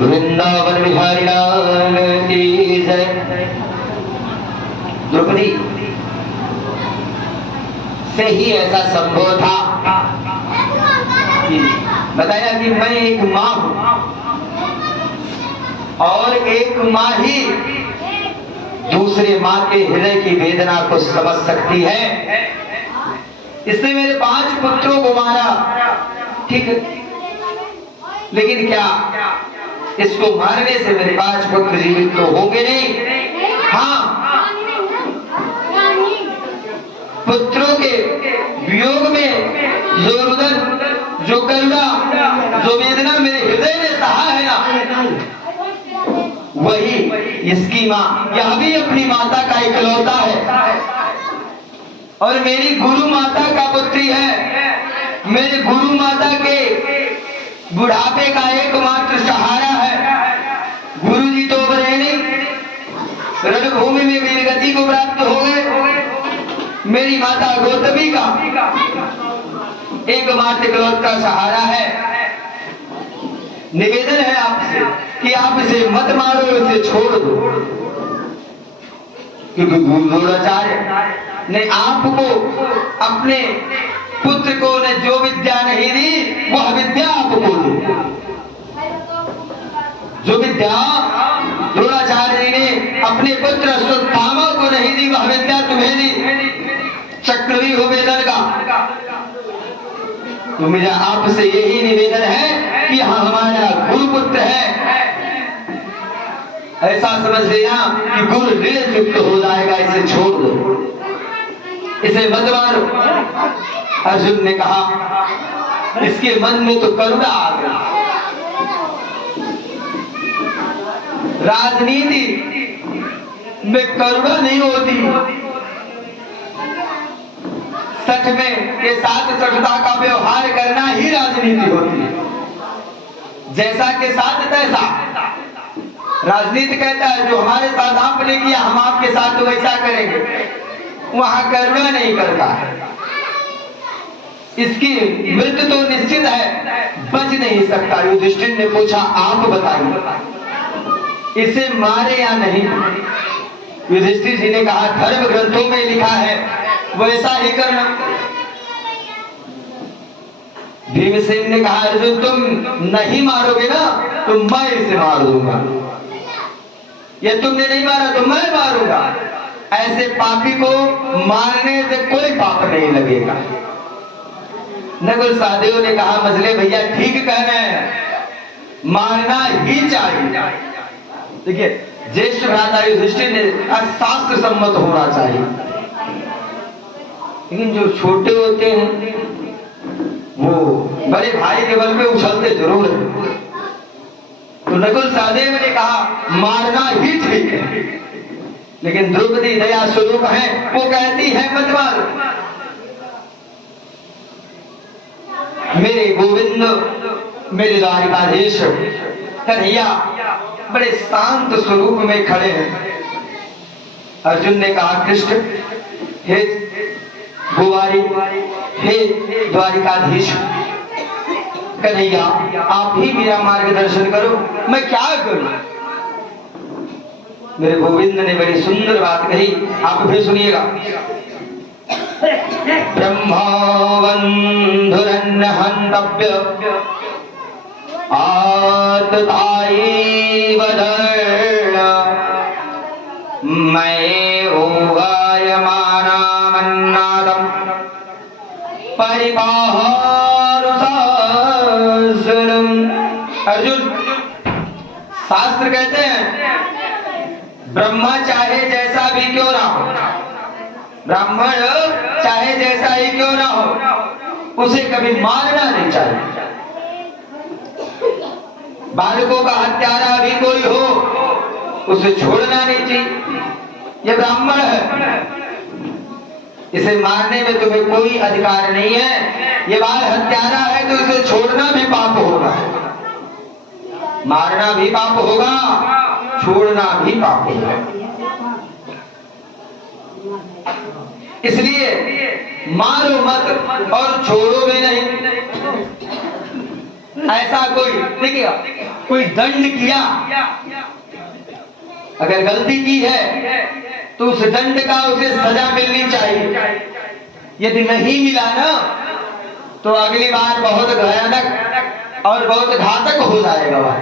वृंदावन बिहारी लाल की जय। द्रौपदी से ही ऐसा संभव था कि बताया कि मैं एक माँ हूं और एक माँ ही दूसरे माँ के हृदय की वेदना को समझ सकती है। इसने मेरे 5 पुत्रों को मारा, ठीक, लेकिन क्या इसको मारने से मेरे 5 पुत्र जीवित तो होंगे नहीं? हाँ, पुत्रों के वियोग में जो रुदन, जो करुणा, जो वेदना मेरे हृदय में सहा है ना, वही इसकी माँ, यह भी अपनी माता का इकलौता है और मेरी गुरु माता का पुत्री है। मेरे गुरु माता के बुढ़ापे का एकमात्र सहारा है। गुरु जी तो बरेनी रणभूमि में वीर गति को प्राप्त हो गए। मेरी माता गौतमी का एकमात्र इकलौता सहारा है। निवेदन है आपसे कि आप इसे मत मारो, इसे छोड़ दो, क्योंकि गुरुआचार्य ने आपको अपने पुत्र को ने जो विद्या नहीं दी वह विद्या आपको दी। जो विद्या द्रोणाचार्य ने अपने पुत्र अश्वत्थामा को नहीं दी वह विद्या तुम्हें दी। चक्रवी हो वेदन का। तो मेरा आपसे यही निवेदन है कि हाँ, हमारा गुरुपुत्र है, ऐसा समझ लेना कि गुरु ऋण युक्त हो जाएगा, इसे छोड़ दो, इसे मत मारो। अर्जुन ने कहा इसके मन में तो करुणा आ गई। राजनीति में करुणा नहीं होती, सच में के साथ सठता का व्यवहार करना ही राजनीति होती है। जैसा के साथ तैसा। राजनीति कहता है जो हमारे साथ आपने किया हम आपके साथ तो वैसा करेंगे, वहां करुणा नहीं करता है। इसकी मृत्यु तो निश्चित है, बच नहीं सकता। युधिष्ठिर ने पूछा आप बताइए इसे मारे या नहीं? युधिष्ठिर जी ने कहा धर्म ग्रंथों में लिखा है वैसा ही करना। भीमसेन ने कहा अर्जुन तुम नहीं मारोगे ना तो मैं इसे मार दूंगा, ये तुमने नहीं मारा तो मैं मारूंगा। ऐसे पापी को मारने से कोई पाप नहीं लगेगा। नकुल सहदेव ने कहा मजले भैया ठीक कह रहे हैं, मारना ही चाहिए। देखिए ज्येष्ठ भ्राता युधिष्ठिर ने शास्त्र सम्मत होना चाहिए, लेकिन जो छोटे होते हैं वो बड़े भाई के बल पे उछलते जरूर है। तो नकुल सहदेव ने कहा मारना ही ठीक है, लेकिन द्रौपदी दया स्वरूप है, वो कहती है मत मारो। मेरे गोविंद, मेरे द्वारिकाधीश कन्हैया बड़े शांत स्वरूप में खड़े हैं। अर्जुन ने कहा कृष्ण हे गोवारी, हे द्वारिकाधीश कन्हैया आप ही मेरा मार्गदर्शन करो, मैं क्या करूं? मेरे गोविंद ने बड़ी सुंदर बात कही, आप भी सुनिएगा। ब्रह्मबंधुरन्न हन्तव्य आतताई वदर्ण मैं उगायमानामन्नादं परिपाहरुसासनम्। अर्जुन शास्त्र कहते हैं ब्रह्मा चाहे जैसा भी क्यों ना हो, ब्राह्मण चाहे जैसा ही क्यों ना हो, उसे कभी मारना नहीं चाहिए। बालकों का हत्यारा भी कोई हो उसे छोड़ना नहीं चाहिए। यह ब्राह्मण है, इसे मारने में तुम्हें कोई अधिकार नहीं है। ये बाल हत्यारा है तो इसे छोड़ना भी पाप होगा, मारना भी पाप होगा, छोड़ना भी पाप होगा। इसलिए मारो मत और छोड़ो भी नहीं। ऐसा कोई देखिएगा, कोई दंड किया, अगर गलती की है तो उस दंड का उसे सजा मिलनी चाहिए। यदि नहीं मिला ना तो अगली बार बहुत भयानक और बहुत घातक हो जाएगा वह।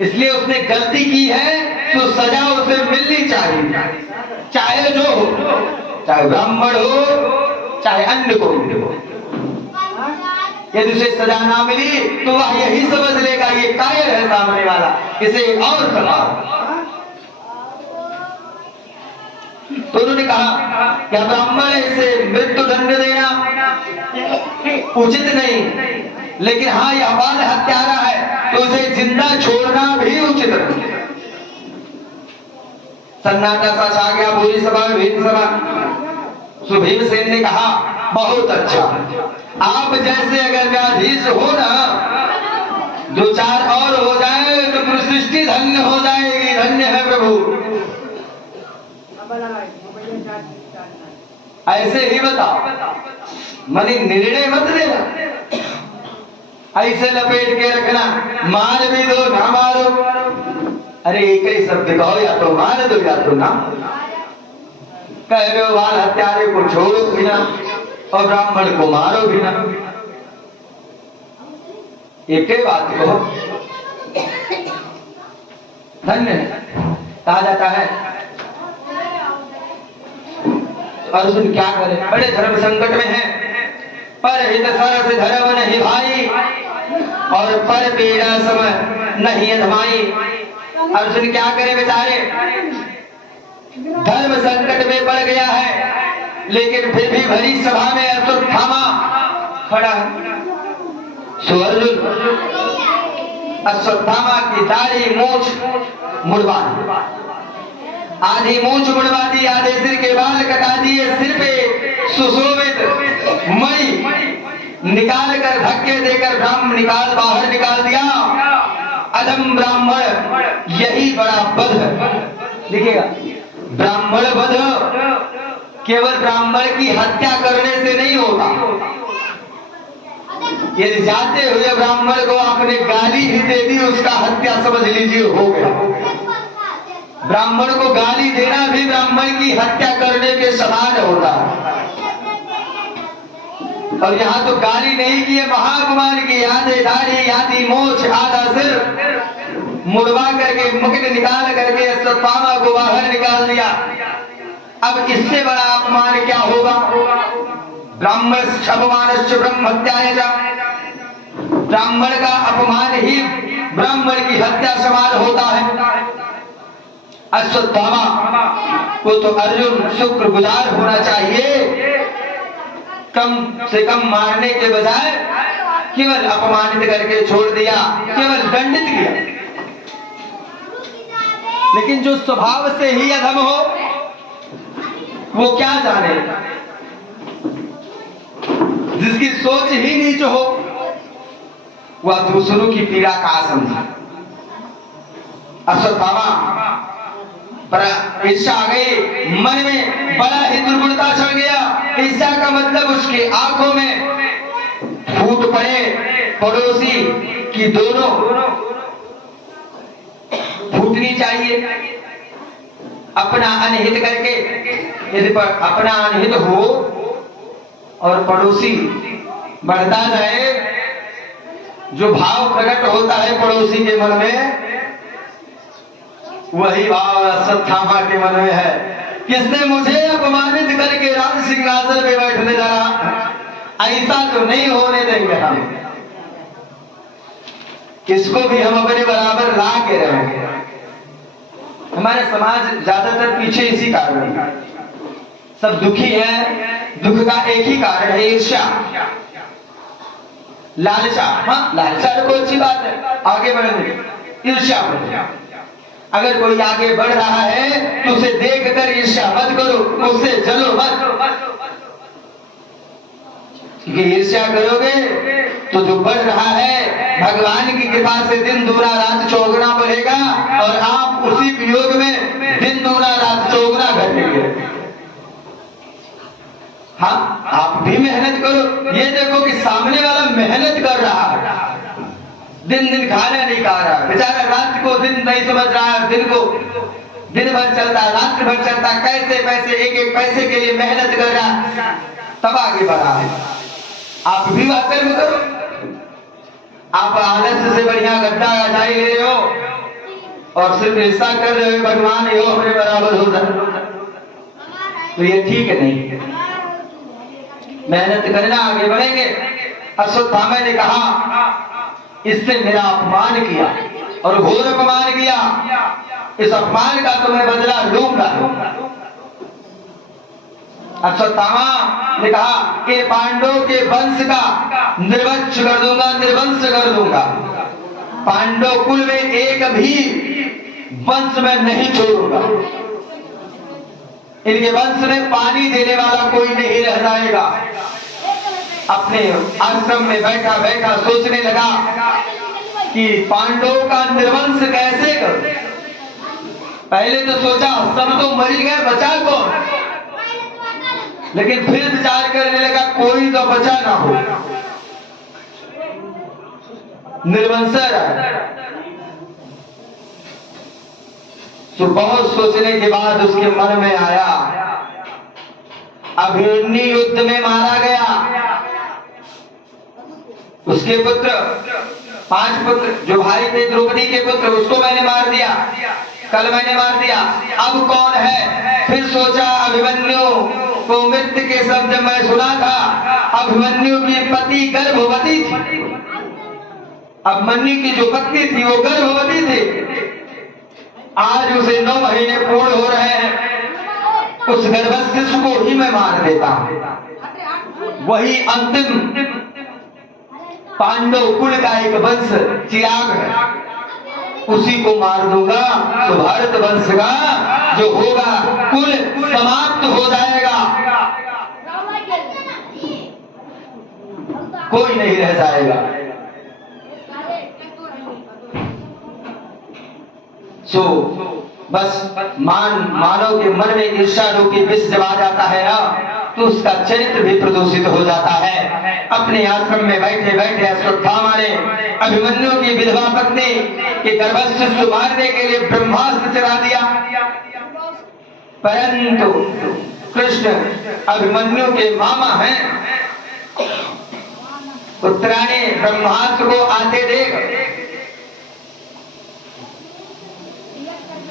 इसलिए उसने गलती की है तो सजा उसे मिलनी चाहिए, चाहे जो हो, चाहे ब्राह्मण हो चाहे अन्य कोई हो। यदि उसे सजा ना मिली तो वह यही समझ लेगा ये कायर है सामने वाला, इसे और सजा। तो उन्होंने कहा क्या ब्राह्मण है, इसे मृत्यु दंड देना उचित नहीं, लेकिन हाँ यह बाल हत्यारा है तो उसे जिंदा छोड़ना भी उचित नहीं। सन्नाटा सा छा गया पूरी सभा में, भीम सभा। सो भीमसेन ने कहा बहुत अच्छा, आप जैसे अगर न्यायाधीश हो ना, दो चार और हो जाए तो पूरी सृष्टि धन्य हो जाएगी। धन्य है प्रभु। ऐसे ही बताओ, मनी निर्णय मत देना, ऐसे लपेट के रखना, मार भी दो ना मारो। अरे एक ही शब्द कहो, या तो मार दो या तो ना। कह रहे हो बाल हत्यारे को छोड़ो भी ना और ब्राह्मण को मारो भी ना, एक ही बात कहो। धन्य कहा जाता है। अर्जुन क्या करे, बड़े धर्म संकट में है। पर हित सरस धर्म नहीं भाई और पर पीड़ा सम नहीं अधमाई। अर्जुन क्या करे बेचारे, धर्म संकट में पड़ गया है, लेकिन फिर भी भरी सभा में अश्वत्थामा खड़ा है। सो अर्जुन अश्वत्थामा की दाढ़ी मूंछ मुड़वा दी, आधी मूंछ मुड़वा दी, आधे सिर के बाल कटा दिए, सिर पे सुशोभित मणि निकाल कर धक्के देकर बाहर निकाल दिया। अधम ब्राह्मण यही बड़ा वध है। देखिएगा, ब्राह्मण वध केवल ब्राह्मण की हत्या करने से नहीं होता। यदि जाते हुए ब्राह्मण को आपने गाली ही दे दी, उसका हत्या समझ लीजिए हो गया। ब्राह्मण को गाली देना भी ब्राह्मण की हत्या करने के समान होता है। और यहाँ तो गाली नहीं की है, महाअपमान की। आधे दाढ़ी, आधी मूंछ, आधा सिर मुड़वा करके, मुकुट निकाल करके अश्वत्थामा को बाहर निकाल दिया। अब इससे बड़ा अपमान क्या होगा। ब्राह्मण अपमानश्च ब्रह्म हत्याय च, ब्राह्मण का अपमान ही ब्राह्मण की हत्या समान होता है। अश्वत्थामा को तो अर्जुन शुक्रगुजार होना चाहिए, कम से कम मारने के बजाय केवल अपमानित करके छोड़ दिया, केवल दंडित किया। लेकिन जो स्वभाव से ही अधम हो वो क्या जाने, जिसकी सोच ही नीच हो वह दूसरों की पीड़ा का समझे। अश्वत्थामा पर ईर्ष्या आ गई, मन में बड़ा ही दुर्गुणता चढ़ गया। ईर्ष्या का मतलब उसके आंखों में फूट पड़े, पड़ोसी की दोनों फूटनी चाहिए। अपना अनहित करके, यदि अपना अनहित हो और पड़ोसी बढ़ता जाए, जो भाव प्रकट होता है पड़ोसी के मन में, वही भाव अश्वत्थामा के मन में है। किसने मुझे अपमानित करके राज सिंहासन पे बैठने लगा, ऐसा तो नहीं होने देंगे हम। किसको भी हम अपने बराबर ला के रहेंगे। हमारे समाज ज्यादातर पीछे इसी कारण है, सब दुखी है। दुख का एक ही कारण है, ईर्ष्या, लालसा। हाँ, लालसा तो कोई अच्छी बात है, आगे बढ़ने। ईर्ष्या अगर कोई आगे बढ़ रहा है तो उसे देखकर ईर्ष्या मत करो, उससे जलो मत। ईर्ष्या करोगे तो जो बढ़ रहा है भगवान की कृपा से दिन दूना रात चौगुना बढ़ेगा और आप उसी वियोग में दिन दूना रात चौगुना घटेंगे। हाँ, आप भी मेहनत करो। ये देखो कि सामने वाला मेहनत कर रहा है, दिन दिन खाना नहीं खा रहा, बेचारा रात को दिन नहीं समझ रहा है, दिन को दिन भर चलता है, रात भर चलता है, कैसे पैसे एक एक पैसे के लिए मेहनत कर रहा, तब आगे बढ़ा है। आप भी बात कर्म करो, आप आलस्य से बढ़िया गद्दा अजाई ले रहे हो और सिर्फ ऐसा कर रहे हो भगवान यो अपने बराबर हो जाए, तो ये ठीक नहीं। मेहनत करना, आगे बढ़ेंगे। अश्वत्थामा ने कहा इसने मेरा अपमान किया और घोर अपमान किया, इस अपमान का तो मैं बदला लूंगा। अश्वत्थामा ने कहा कि पांडवों के वंश का निर्वंश कर दूंगा, निर्वंश कर दूंगा। पांडव कुल में एक भी वंश में नहीं छोड़ूंगा, इनके वंश में पानी देने वाला कोई नहीं रह जाएगा। अपने आश्रम में बैठा बैठा सोचने लगा कि पांडवों का निर्वंश कैसे करूं। पहले तो सोचा सब तो मरी गए, बचा कौन, लेकिन फिर विचार करने लगा कोई तो बचा ना हो, निर्वंशर है। तो बहुत सोचने के बाद उसके मन में आया अभिमन्यु युद्ध में मारा गया, उसके पुत्र 5 पुत्र जो भाई थे द्रौपदी के पुत्र, उसको मैंने मार दिया, कल मैंने मार दिया, अब कौन है। फिर सोचा अभिमन्यु को मृत्यु के शब्द मैं सुना था, अभिमन्यु की पति गर्भवती थी, अभिमन्यु की जो पत्नी थी वो गर्भवती थी, आज उसे 9 महीने पूर्ण हो रहे हैं, उस गर्भस्थ शिशु को ही मैं मार देता हूं। वही अंतिम पांडव कुल का एक वंश चिराग है, उसी को मार दूंगा तो भारत वंश का जो होगा कुल समाप्त हो जाएगा, कोई नहीं रह जाएगा। सो बस मानव के मन में ईर्ष्या रूपी विष जब आ जाता है ना, तो उसका चरित्र भी प्रदूषित हो जाता है। अपने आश्रम में बैठे बैठे अश्वत्थामा ने अभिमन्यु की विधवा पत्नी के गर्भस्थ शिशु मारने के लिए ब्रह्मास्त्र चला दिया, परंतु कृष्ण अभिमन्यु के मामा हैं, उत्तरायणी ब्रह्मास्त्र को आते देख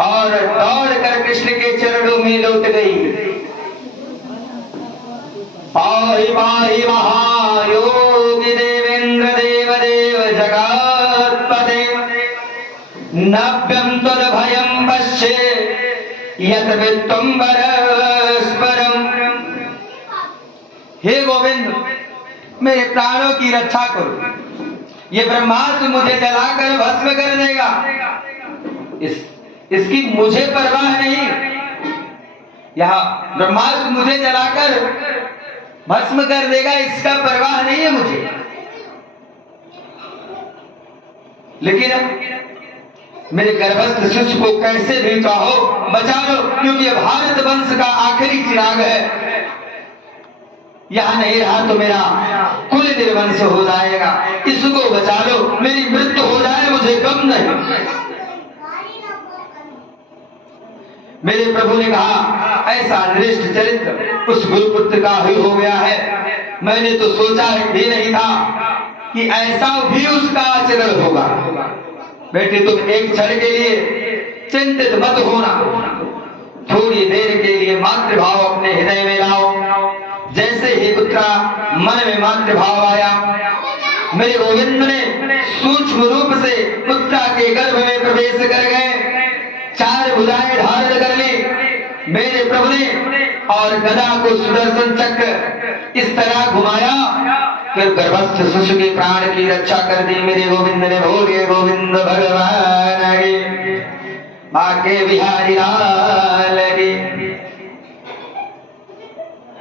और दौड़कर कृष्ण के चरणों में लौट गई। पाहि पाहि महायोगी देवेंद्र देव देव जगत्पते, नभ्यं तद्भयं पश्ये यत् वित्तंबरस्परम्। हे गोविंद, मेरे प्राणों की रक्षा करो, ये ब्रह्मास्त्र मुझे जलाकर भस्म कर देगा, इसकी मुझे परवाह नहीं। यह ब्रह्मास्त्र मुझे जलाकर भस्म कर देगा, इसका परवाह नहीं है मुझे, लेकिन मेरे गर्भस्थ शिशु को कैसे भी चाहो बचा लो, क्योंकि भारत वंश का आखिरी चिराग है, यहां नहीं रहा तो मेरा कुल निर्वंश हो जाएगा, इसको बचा लो, मेरी मृत्यु हो जाए मुझे गम नहीं। मेरे प्रभु ने कहा ऐसा श्रेष्ठ चरित्र उस गुरुपुत्र का ही हो गया है, मैंने तो सोचा भी नहीं था कि ऐसा भी उसका आचरण होगा। बेटे तुम एक क्षण के लिए चिंतित मत होना, थोड़ी देर के लिए मातृभाव अपने हृदय में लाओ। जैसे ही पुत्रा मन में मातृभाव आया, मेरे गोविंद ने सूक्ष्म रूप से पुत्रा के गर्भ में प्रवेश कर गए, 4 भुजाएं धारण कर ली मेरे प्रभु ने, और गदा को सुदर्शन चक्र इस तरह घुमाया, फिर गर्भस्थ शिशु के प्राण की रक्षा कर दी। मेरे गोविंद ने बोले गोविंद भगवान के, माँ के बिहारी लाल के।